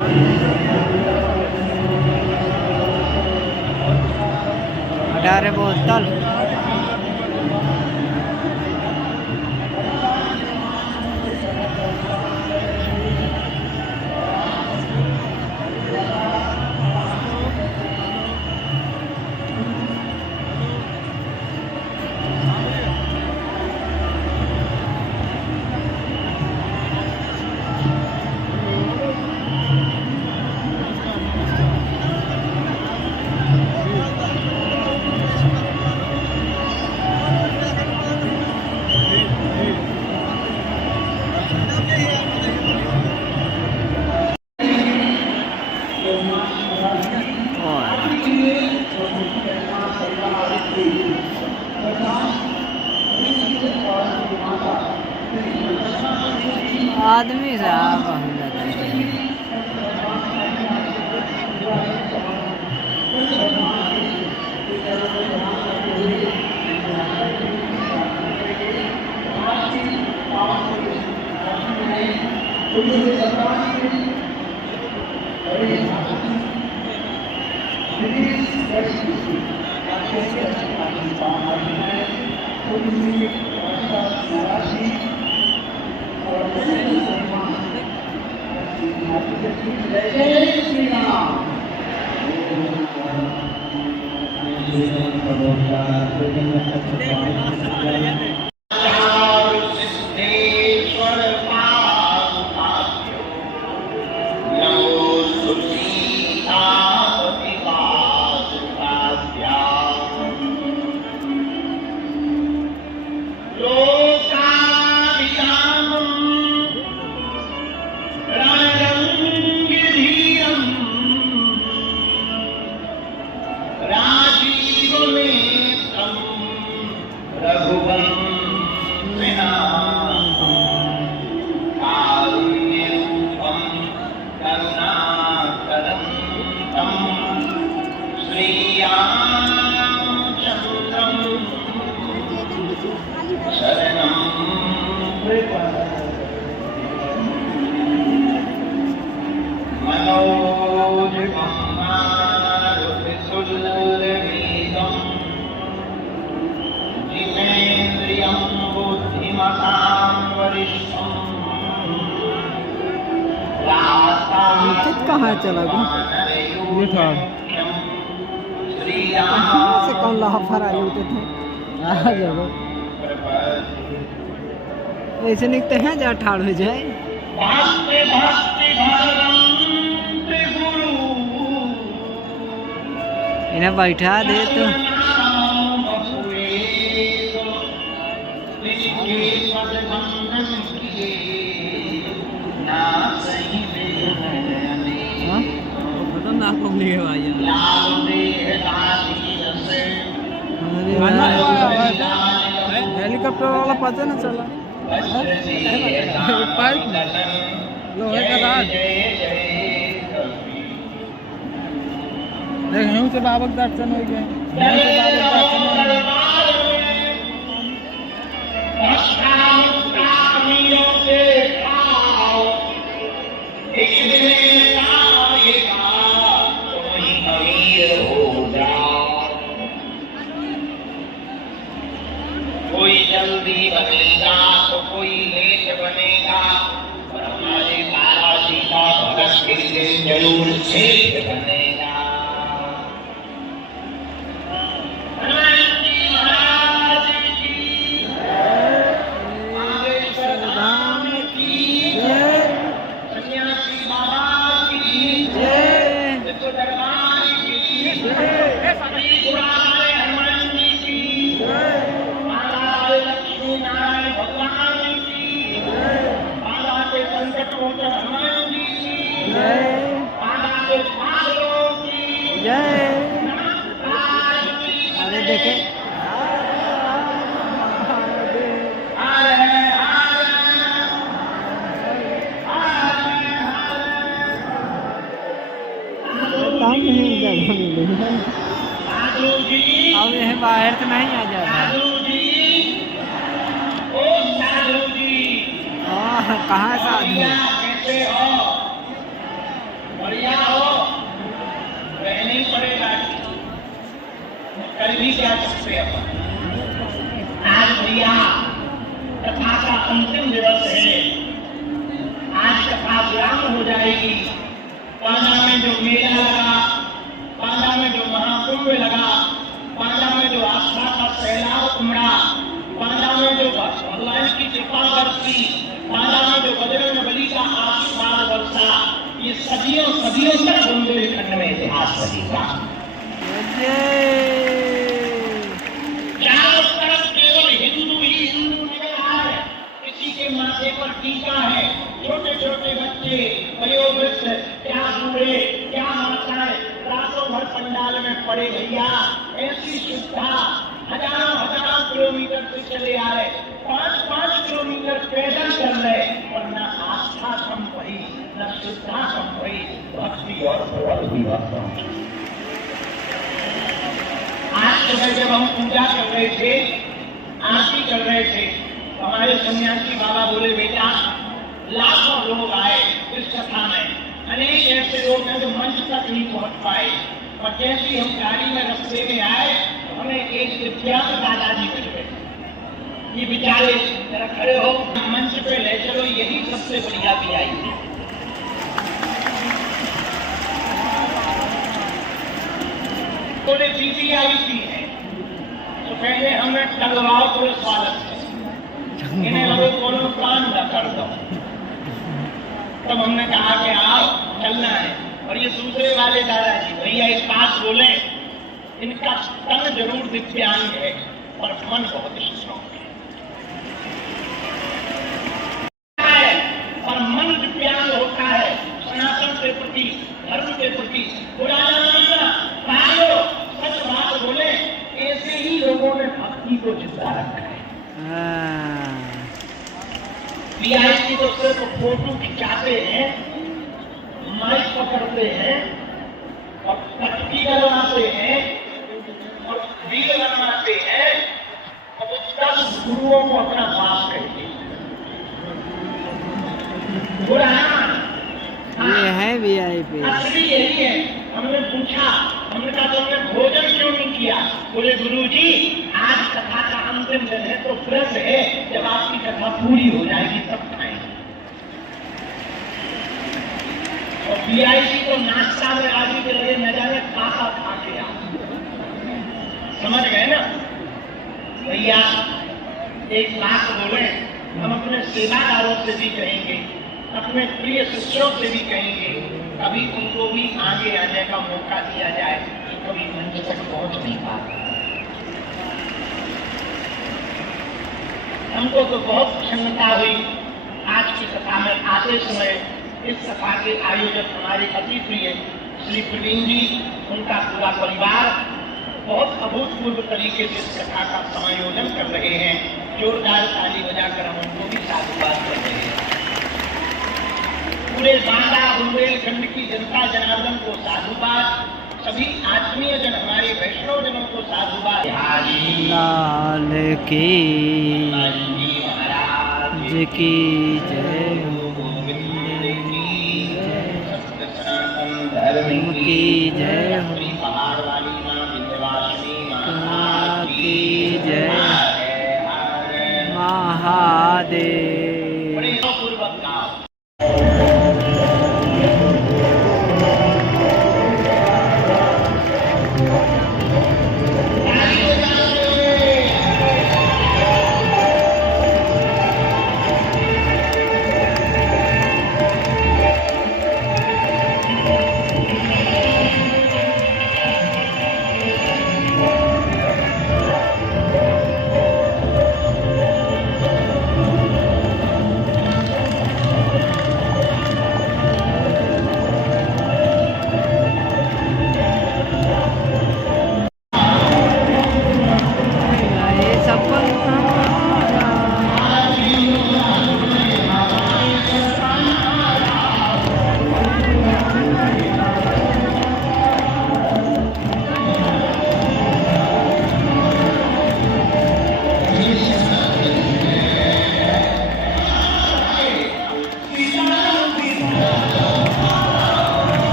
18 बोतल। आदमी साहब कहाँ चला गया ये था से कौन लाफर आए उठे थे आ जाओ ऐसे निकते हैं जहाँ ठाड़ हो जाए इन्हें बैठा दे तो हेलीकॉप्टर वाला पता ना चला लोहे का राज देख से बाबक दर्शन हो गए कोई जल्दी बनेगा तो कोई लेट बनेगा, पर हमारे तारा सीता भगत के लिए जरूर सेठ बनेगा। हनुमान जी महाराज की आंबेडकर धाम की जय, सन्यासी बाबा की जय, दरबार की जय, सभी पुराने हनुमान जी की जय, लक्ष्मी नारायण भगवान की बाबा के संकट मोचन हनुमान जी की बाबा के पालों की जय। अरे देखे अब यह बाहर तो नहीं आ जाता। कहाँ साधु बढ़िया हो, रहना ही पड़ेगा, कर भी क्या सकते अपन। आज भैया कथा का अंतिम दिवस है, आज कथा विराम हो जाएगी। पांडा में जो मेला लगा, पांडा में जो महाकुंभ लगा, पांडा में जो आस्था का सैलाब उमड़ा, पांडा में जो भगवान की कृपा बरसी, पांडा में जो बजरंग बली का आशीर्वाद बरसा, ये सदियों सदियों तक बुंदेलखंड में इतिहास बनेगा। चारों तरफ केवल हिंदू ही हिंदू नजर आ रहे, किसी के माथे पर टीका है, छोटे छोटे बच्चे, वयोवृद्ध, क्या बूढ़े, क्या माताएं रातों भर पंडाल में पड़े। भैया ऐसी सुविधा हजारों हजारों किलोमीटर से चले आ रहे, 5-5 किलोमीटर पैदल चल रहे, और न आस्था कम पड़ी, न श्रद्धा कम पड़ी, भक्ति और भी आज सुबह जब हम पूजा कर रहे थे, आरती कर रहे थे, हमारे सन्यासी बाबा बोले बेटा लाखों लोग आए इस कथा में, अनेक ऐसे लोग हैं जो मंच तक नहीं पहुंच पाए, और जैसे हम गाड़ी में रास्ते में आए तो हमें एक दिव्यांग दादाजी मिल गए। ये बेचारे जरा खड़े हो, मंच पे ले चलो, यही सबसे बढ़िया भी आई। थोड़े बीबी आई थी है, तो पहले हमें टलवाओ पुलिस वाले से, इन्हें लोगों को प्राण न कर दो। तब हमने कहा कि आओ चलना है, और ये दूसरे वाले दादाजी भैया इस पास बोले, इनका तन जरूर दिव्यांग है और मन बहुत स्ट्रॉन्ग है, और मन दिव्यांग होता है सनातन के प्रति, धर्म के प्रति बुरा मानना, भाइयों सच बात बोले, ऐसे ही लोगों ने भक्ति को जिंदा रखा है। वीआईपी तो सिर्फ फोटो खिंचाते हैं, माइक पकड़ते हैं और पट्टी बनवाते हैं और वीर बनवाते हैं, और 10 गुरुओं को अपना बाप कहते हैं। ये है वीआईपी, असली यही है। हमने पूछा, हमने कहा तुमने भोजन क्यों नहीं किया? बोले गुरुजी आज कथा का अंतिम दिन है तो व्रत है, जब आपकी कथा पूरी हो जाएगी तब खाएंगे। और वीआईपी तो नाश्ता में आदि के लगे न जाने खा के आ, समझ गए ना भैया। एक बात बोले, हम अपने सेवादारों से भी कहेंगे, अपने प्रिय शिष्यों से भी कहेंगे, कभी उनको भी आगे आने का मौका दिया जाए, कभी मंच तक पहुंच नहीं पाते। हमको तो बहुत प्रसन्नता हुई आज की कथा में आते समय। इस कथा के आयोजक हमारे अति प्रिय श्री प्रवीण जी, उनका पूरा परिवार बहुत अभूतपूर्व तरीके से इस कथा का समायोजन कर रहे हैं। जोरदार ताली बजाकर हम उनको भी साधुवाद कर रहे हैं। पूरे बांदा बुंदेलखंड की जनता जनार्दन को साधुवाद, सभी आत्मीय जन हमारे वैष्णव जनों को साधुवाद। लाल की महाराज की जय हो, धर्म की जय हो, पहाड़ वाली मां विंध्यवासिनी मां की जय, महादेव। पूर्वक गाओ।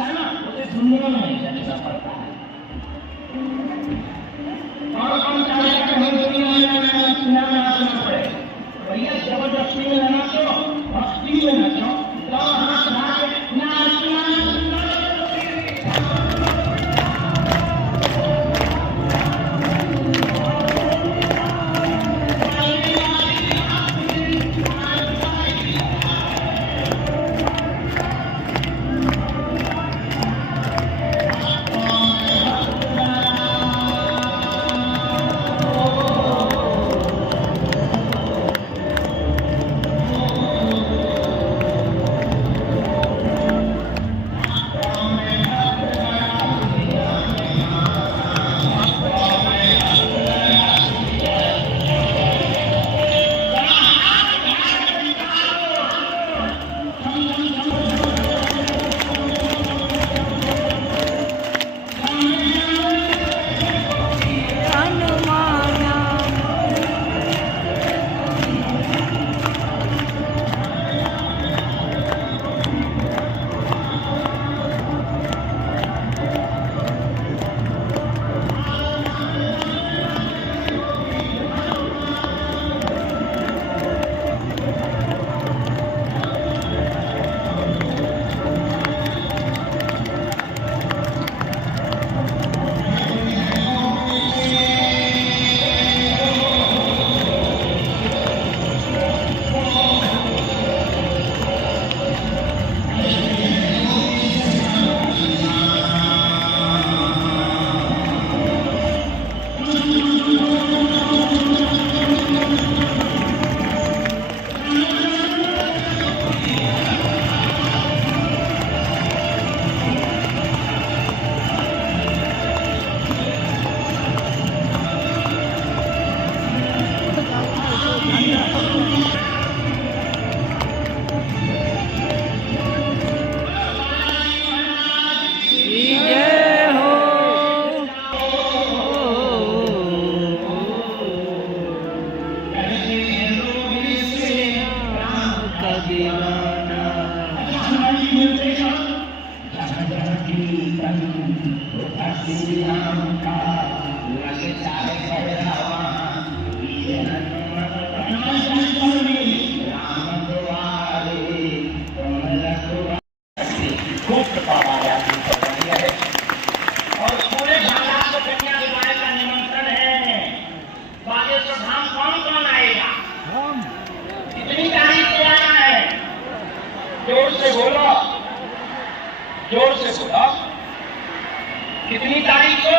अच्छा है ना, उसे दुनिया में नहीं रखना पड़ता है। और कौन चाहेगा कि हम दुनिया में नाचना पड़े? भैया जबरदस्ती में रहना क्यों, भक्ति में नाचो, तो हाथ भाग नाचना। और पूरे बाजार को कन्या विवाह का निमंत्रण है। बागेश्वर धाम कौन कौन आएगा? कितनी तारीख को आना है? जोर से बोलो, जोर से बोलो। कितनी तारीख को?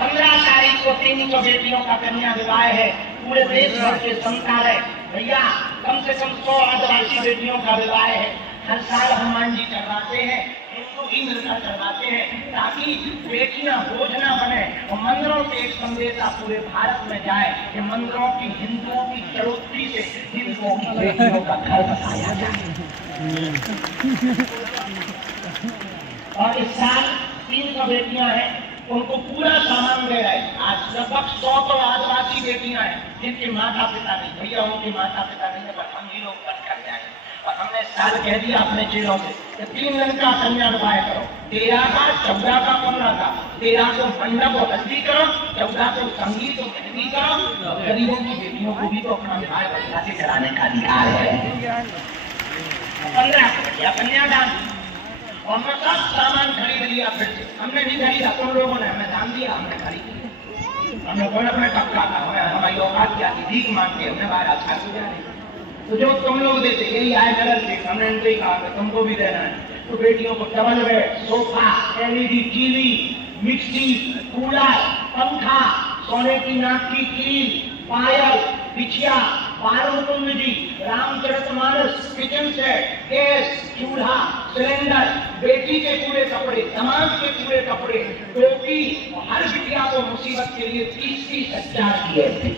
15 तारीख को 300 बेटियों का कन्या विवाह है। पूरे देश भर के संस्कार है भैया, कम से कम 100 आदिवासी बेटियों का विवाह है। हर साल हनुमान जी करवाते हैं, हिंदू ही मिलकर करवाते हैं, ताकि बेटियां बोझ न बने और मंदिरों से एक संदेशा पूरे भारत में जाए कि मंदिरों की, हिंदुओं की चढ़ोतरी से हिंदुओं की बेटियों का घर बसाया जाए। और इस साल 300 बेटियां हैं, उनको पूरा सामान दे रहे हैं। आज लगभग 100 तो आदिवासी बेटियां हैं जिनके माता पिता नहीं, भैया उनके माता पिता नहीं है, बस हम ही लोग बच कर जाएंगे। और हमने साल कह दिया अपने चेलों से 3 दिन का कन्या विवाह करो, 13 का, 14 का, 15 का। 13 को मंडप और हल्दी करो, 14 को संगीत और मेहंदी करो। गरीबों की बेटियों को भी तो अपना विवाह बढ़िया से कराने का अधिकार है। 15 को भैया कन्यादान, और मैं सब सामान खरीद लिया। फिर से हमने नहीं खरीदा, तुम लोगों ने हमें दान दिया, हमने खरीद लिया। हमने कोई अपने टक्का था, हमारी औकात क्या थी, भीख मांग के हमने बाहर अच्छा किया नहीं। तो जो तुम लोग देते यही आए नगर से, हमने इनसे कहा कि तुमको भी देना है। तो बेटियों को double bed, sofa, LED TV, mixie, cooler, पंखा, सोने की नाक की कील, पायल, बिछिया, बारूद जी, रामचरितमानस, किचन सेट, गैस, चूल्हा, सिलेंडर, बेटी के पूरे कपड़े, समाज के पूरे कपड़े, टोपी, हर बिटिया को मुसीबत के लिए 30-30 हजार दिए थे।